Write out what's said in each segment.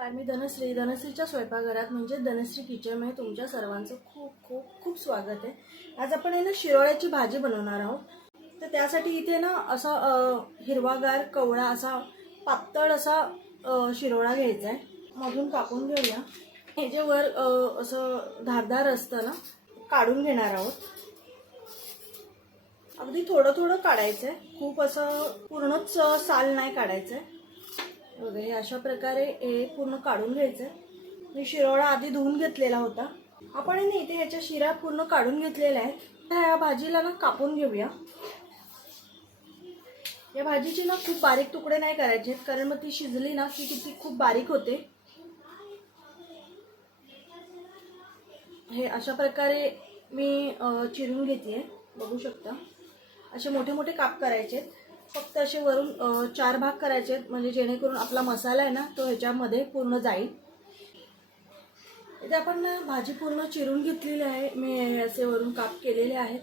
नमस्कार मी धनश्री. धनश्रीच्या स्वयंपाकघरात म्हणजे धनश्री किचनमध्ये तुमच्या सर्वांचं खूप खूप खूप स्वागत आहे. आज आपण आहे ना शिरोळ्याची भाजी बनवणार आहोत. तर त्यासाठी इथे ना असा हिरवागार कवळा असा पातळ असा शिरोळा घ्यायचा आहे मधून कापून घेऊया. हे जे वर असं धारदार असतं ना काढून घेणार आहोत. अगदी थोडं थोडं काढायचं आहे खूप असं पूर्णच साल नाही काढायचं आहे वगैरे हे अशा प्रकारे हे पूर्ण काढून घ्यायचं. आहे मी शिरोळा आधी धुवून घेतलेला होता. आपण आहे ना इथे ह्याच्या शिरा पूर्ण काढून घेतलेल्या आहेत. तर ह्या भाजीला ना कापून घेऊया. या भाजीचे ना खूप बारीक तुकडे नाही करायचे कारण मग ती शिजली ना की ती खूप बारीक होते. हे अशा प्रकारे मी चिरून घेते बघू शकता. असे मोठे मोठे काप करायचे आहेत. फक्त असे वरून चार भाग करायचे आहेत. म्हणजे जेणेकरून आपला मसाला आहे ना तो ह्याच्यामध्ये पूर्ण जाईल. इथे आपण भाजी पूर्ण चिरून घेतलेली आहे. मी असे वरून काप केलेले आहेत.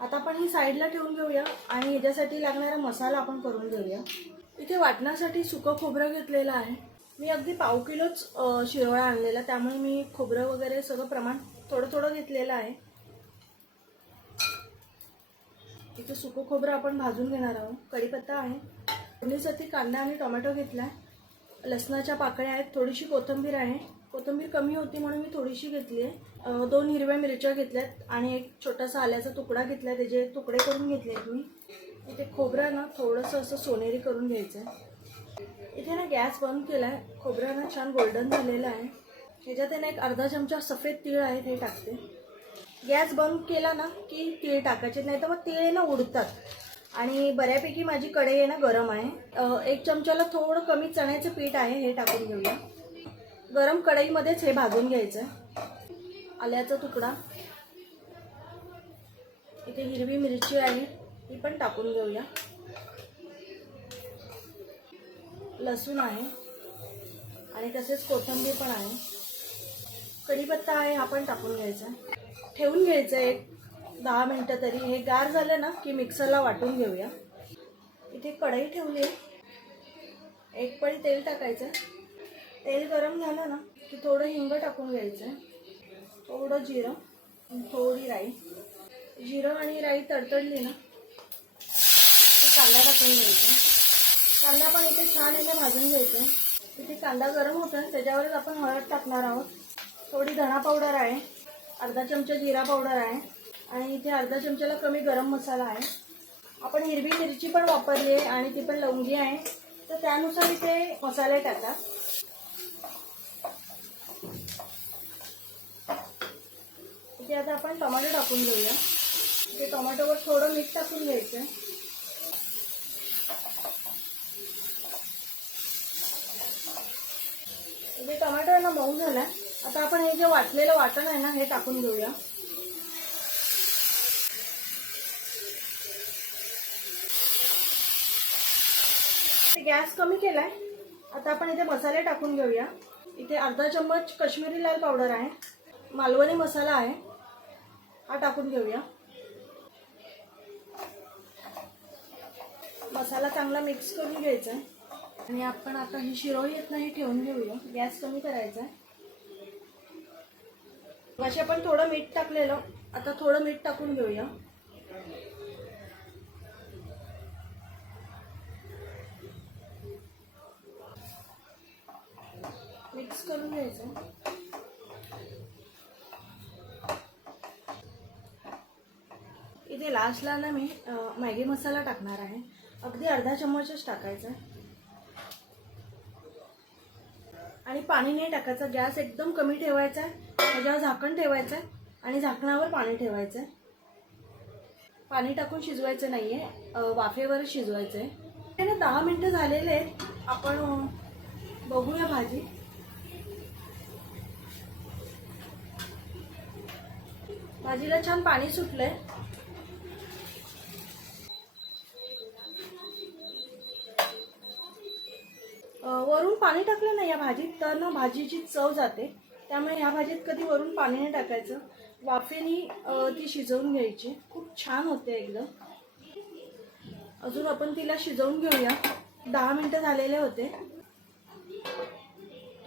आता आपण ही साईडला ठेवून घेऊया आणि ह्याच्यासाठी लागणारा मसाला आपण करून घेऊया. इथे वाटण्यासाठी सुकं खोबरं घेतलेलं आहे. मी अगदी पाव किलोच शिरोळा आणलेला. त्यामुळे मी खोबरं वगैरे सगळं प्रमाण थोडं थोडं घेतलेलं आहे. इथे सुकं खोबरं आपण भाजून घेणार आहोत. कढीपत्ता आहे. फोडणीसाठी कांदा आणि टोमॅटो घेतलाय. लसणाच्या पाकळ्या आहेत. थोडीशी कोथिंबीर आहे. कोथिंबीर कमी होती म्हणून मी थोडीशी घेतली आहे. दोन हिरव्या मिरच्या घेतल्यात आणि एक छोटासा आल्याचा तुकडा घेतला आहे त्याचे तुकडे करून घेतले आहेत मी इथे खोबरं ना थोडंसं असं सोनेरी करून घ्यायचं आहे इथे ना गॅस बंद केला आहे खोबरं ना छान गोल्डन झालेलं आहे. ह्याच्यात ना एक अर्धा चमचा सफेद तीळ आहे ते टाकते. गॅस बंद केला ना की तीळ टाकायचे नाही तर मग तीळ आहे ना उडतात. आणि बऱ्यापैकी माझी कढई आहे ना गरम आहे. एक चमच्याला थोडं कमी चण्याचं पीठ आहे हे टाकून घेऊया. गरम कढईमध्येच हे भाजून घ्यायचं आल्याचा तुकडा. इथे हिरवी मिरची आहे ती पण टाकून घेऊया. लसूण आहे. आणि तसेच कोथिंबीर पण आहे. कढीपत्ता आहे हा पण टाकून घ्यायचा ठेवून घ्यायचं एक दहा मिनटं तरी. हे गार झालं ना की मिक्सरला वाटून घेऊया. इथे कढई ठेवली आहे. एक पळी तेल टाकायचं तेल गरम झालं ना की थोडं हिंग टाकून घ्यायचं थोडं जिरं थोडी राई. जिरं आणि राई तडतडली ना की कांदा टाकून घ्यायचा कांदा पण इथे छान याने भाजून घ्यायचं इथे कांदा गरम होता त्याच्यावरच आपण हळद टाकणार आहोत. थोडी धणा पावडर आहे. अर्धा चमचा जिरा पावडर आहे. आणि इथे अर्धा चमच्याला कमी गरम मसाला आहे. आपण हिरवी मिरची पण वापरली आहे आणि ती पण लवंगी आहे. तर त्यानुसार इथे मसाले टाका. इथे आता आपण टोमॅटो टाकून घेऊया. इथे टोमॅटोवर थोडं मीठ टाकून घ्यायचं. इथे टोमॅटो आहे ना मऊ झाला. आता आपण हे जे वाटलेलं वाटण आहे ना हे टाकून घेऊया. गॅस कमी केलाय. आता आपण इथे मसाले टाकून घेऊया. इथे अर्धा चम्मच काश्मीरी लाल पावडर आहे. मालवणी मसाला आहे. हा टाकून घेऊया. मसाला चांगला मिक्स करून घ्यायचा आहे आणि आपण आता ही शिरोळी येत नाही ठेवून घेऊया. गॅस कमी करायचा आहे अशी आपण थोडं मीठ टाकलेलं. आता थोडं मीठ टाकून घेऊया. मिक्स करून घ्यायचं. इथे लास्टला ना मी मॅगी मसाला टाकणार आहे. अगदी अर्धा चम्मचच टाकायचा. आणि पाणी नाही टाकायचं. गॅस एकदम कमी ठेवायचा आहे. त्याच्यावर झाकण ठेवायचं आहे आणि झाकणावर पाणी ठेवायचं आहे. पाणी टाकून शिजवायचं नाही आहे वाफेवर शिजवायचं आहे ना दहा मिनटं झालेले आहेत. आपण बघूया भाजी. भाजीला छान पाणी सुटलंय. वरून पाणी टाकलं ना या भाजीत तर ना भाजीची चव जाते. त्यामुळे ह्या भाजीत कधी वरून पाणी नाही टाकायचं. वाफेनी ती शिजवून घ्यायची. खूप छान होते एकदम. अजून आपण तिला शिजवून घेऊया. दहा मिनटं झालेले होते.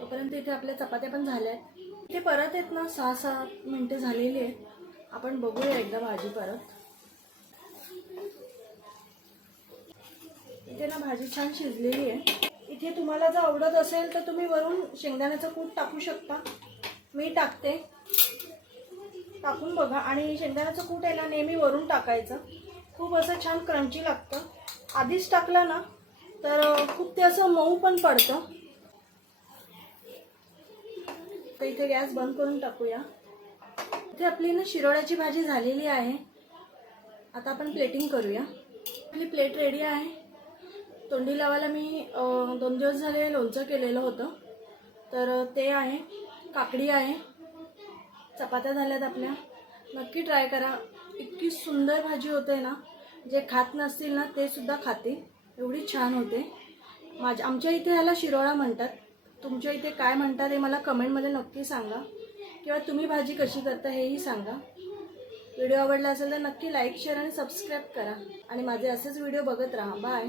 तोपर्यंत तोपर्यंत इथे आपल्या चपात्या पण झाल्या आहेत. इथे परत आहेत ना सहा सहा मिनटं झालेली आहेत. आपण बघूया एकदा भाजी परत. इथे ना भाजी छान शिजलेली आहे. इथे तुम्हाला जर आवडत असेल तर तुम्ही वरून शेंगदाण्याचं कूट टाकू शकता. मी टाकते. टाकून बघा. आणि शेंगदाण्याचं कूट आहे ना नेहमी वरून टाकायचं. खूप असं छान क्रंची लागतं. आधीच टाकलं ना तर खूप ते असं मऊ पण पडतं. तर इथे गॅस बंद करून टाकूया. इथे आपली ना शिरोळ्याची भाजी झालेली आहे. आता आपण प्लेटिंग करूया. आपली प्लेट रेडी आहे. तोंडी लावायला मी दोन दिवस झाले लोणचं केलेलं होतं. तर ते आहे काकडी आहे चपात्या झाल्यात आपल्या. नक्की ट्राय करा. इतकी सुंदर भाजी होते ना जे खात नसतील ना ते सुद्धा खातील. एवढी छान होते. माझ्या आमच्या इथे ह्याला शिरोळा म्हणतात. तुमच्या इथे काय म्हणतात हे मला कमेंटमध्ये नक्की सांगा. किंवा तुम्ही भाजी कशी करता हेही सांगा. व्हिडिओ आवडला असेल तर नक्की लाईक शेअर आणि सबस्क्राईब करा. आणि माझे असेच व्हिडिओ बघत राहा. बाय.